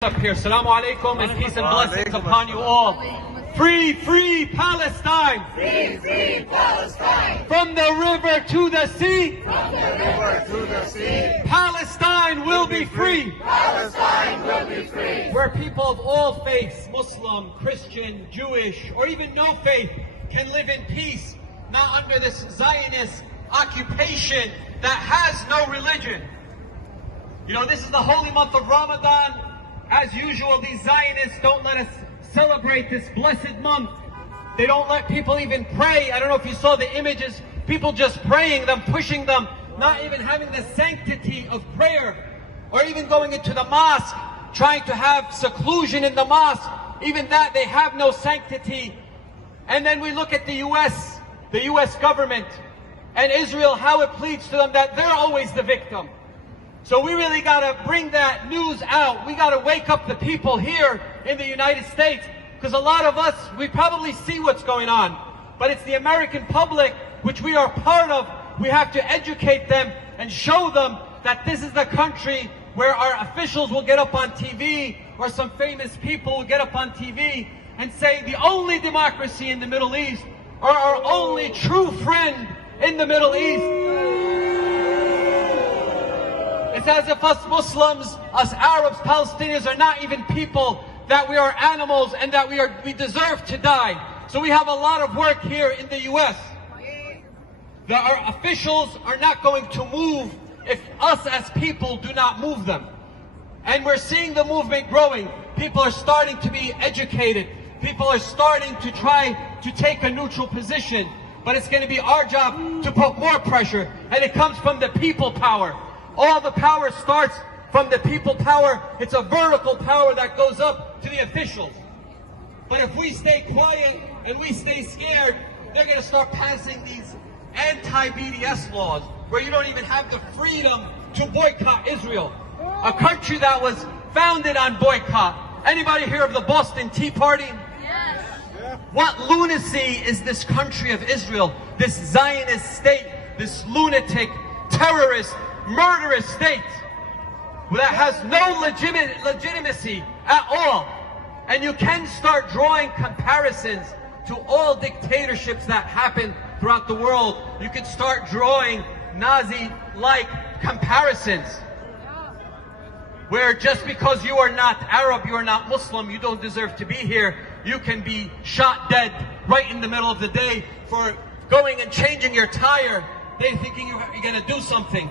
Up here. Assalamu alaikum and peace and blessings upon you all. Free, free Palestine! Free, free Palestine! From the river to the sea! From the river to the sea! Palestine will be free! Palestine will be free! Where people of all faiths, Muslim, Christian, Jewish, or even no faith, can live in peace, not under this Zionist occupation that has no religion. You know, this is the holy month of Ramadan. As usual, these Zionists don't let us celebrate this blessed month. They don't let people even pray. I don't know if you saw the images, people just praying, them pushing them, not even having the sanctity of prayer, or even going into the mosque, trying to have seclusion in the mosque. Even that, they have no sanctity. And then we look at the US government, and Israel, how it pleads to them that they're always the victim. So we really got to bring that news out. We got to wake up the people here in the United States, because a lot of us, we probably see what's going on. But it's the American public, which we are part of. We have to educate them and show them that this is the country where our officials will get up on TV, or some famous people will get up on TV and say the only democracy in the Middle East, or our only true friend in the Middle East. It's as if us Muslims, us Arabs, Palestinians are not even people, that we are animals and that we deserve to die. So we have a lot of work here in the US. That our officials are not going to move if us as people do not move them. And we're seeing the movement growing. People are starting to be educated. People are starting to try to take a neutral position. But it's going to be our job to put more pressure. And it comes from the people power. All the power starts from the people power. It's a vertical power that goes up to the officials. But if we stay quiet and we stay scared, they're going to start passing these anti-BDS laws where you don't even have the freedom to boycott Israel. A country that was founded on boycott. Anybody hear of the Boston Tea Party? Yes. What lunacy is this country of Israel, this Zionist state, this lunatic, terrorist, murderous state that has no legitimacy at all. And you can start drawing comparisons to all dictatorships that happen throughout the world. You can start drawing Nazi-like comparisons, where just because you are not Arab, you are not Muslim, you don't deserve to be here. You can be shot dead right in the middle of the day for going and changing your tire. They're thinking you're going to do something.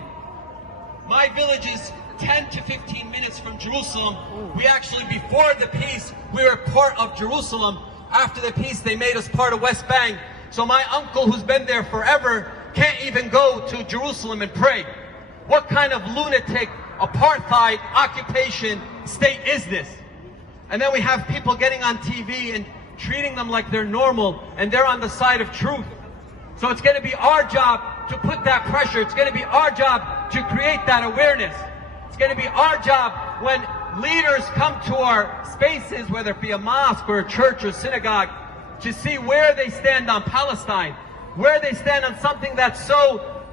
My village is 10 to 15 minutes from Jerusalem. We actually, before the peace, we were part of Jerusalem. After the peace, they made us part of West Bank. So my uncle, who's been there forever, can't even go to Jerusalem and pray. What kind of lunatic, apartheid, occupation state is this? And then we have people getting on TV and treating them like they're normal, and they're on the side of truth. So it's going to be our job to put that pressure. It's going to be our job to create that awareness. It's going to be our job when leaders come to our spaces, whether it be a mosque or a church or synagogue, to see where they stand on Palestine, where they stand on something that's so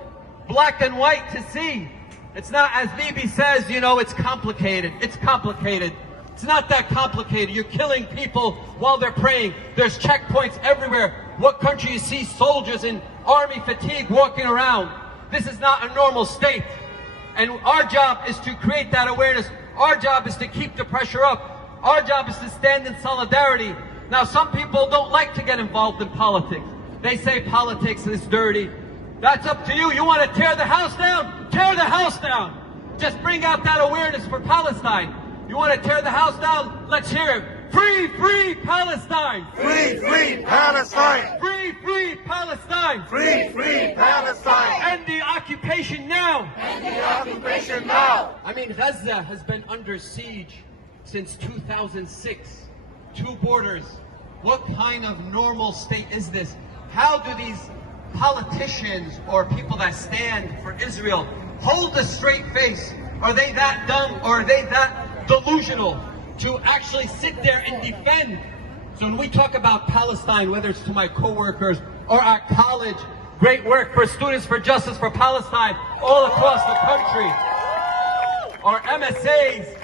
black and white to see. It's not, as Bibi says, you know, it's complicated. It's complicated. It's not that complicated. You're killing people while they're praying. There's checkpoints everywhere. What country you see soldiers in army fatigue walking around? This is not a normal state. And our job is to create that awareness. Our job is to keep the pressure up. Our job is to stand in solidarity. Now, some people don't like to get involved in politics. They say politics is dirty. That's up to you. You want to tear the house down? Tear the house down. Just bring out that awareness for Palestine. You want to tear the house down? Let's hear it. Free, free Palestine! Free, free Palestine! Free, free Palestine! Free, free Palestine! End the occupation now! End the occupation now! I mean, Gaza has been under siege since 2006. 2 borders. What kind of normal state is this? How do these politicians or people that stand for Israel hold a straight face? Are they that dumb, or are they that delusional to actually sit there and defend? So when we talk about Palestine, whether it's to my co-workers or at college, great work for Students for Justice for Palestine all across the country, or MSAs,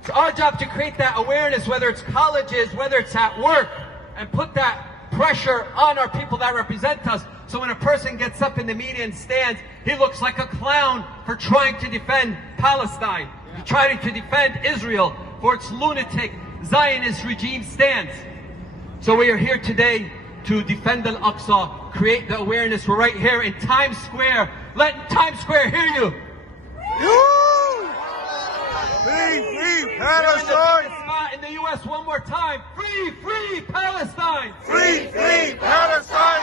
It's our job to create that awareness, whether it's colleges, whether it's at work, and put that pressure on our people that represent us. So when a person gets up in the media and stands, he looks like a clown for trying to defend Palestine, trying to defend Israel for its lunatic Zionist regime stance. So we are here today to defend Al-Aqsa, create the awareness. We're right here in Times Square. Let Times Square hear you. Free We're in the Palestine! biggest spot in the U.S. one more time. Free, free Palestine! Free Palestine!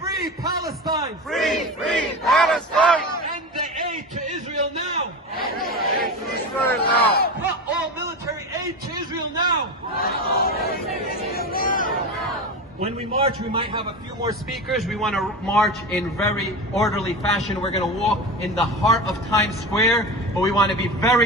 Free Palestine! Free Palestine! End the aid to Israel now! Israel now! Cut all military aid to Israel now! When we march, we might have a few more speakers. We want to march in very orderly fashion. We're going to walk in the heart of Times Square, but we want to be very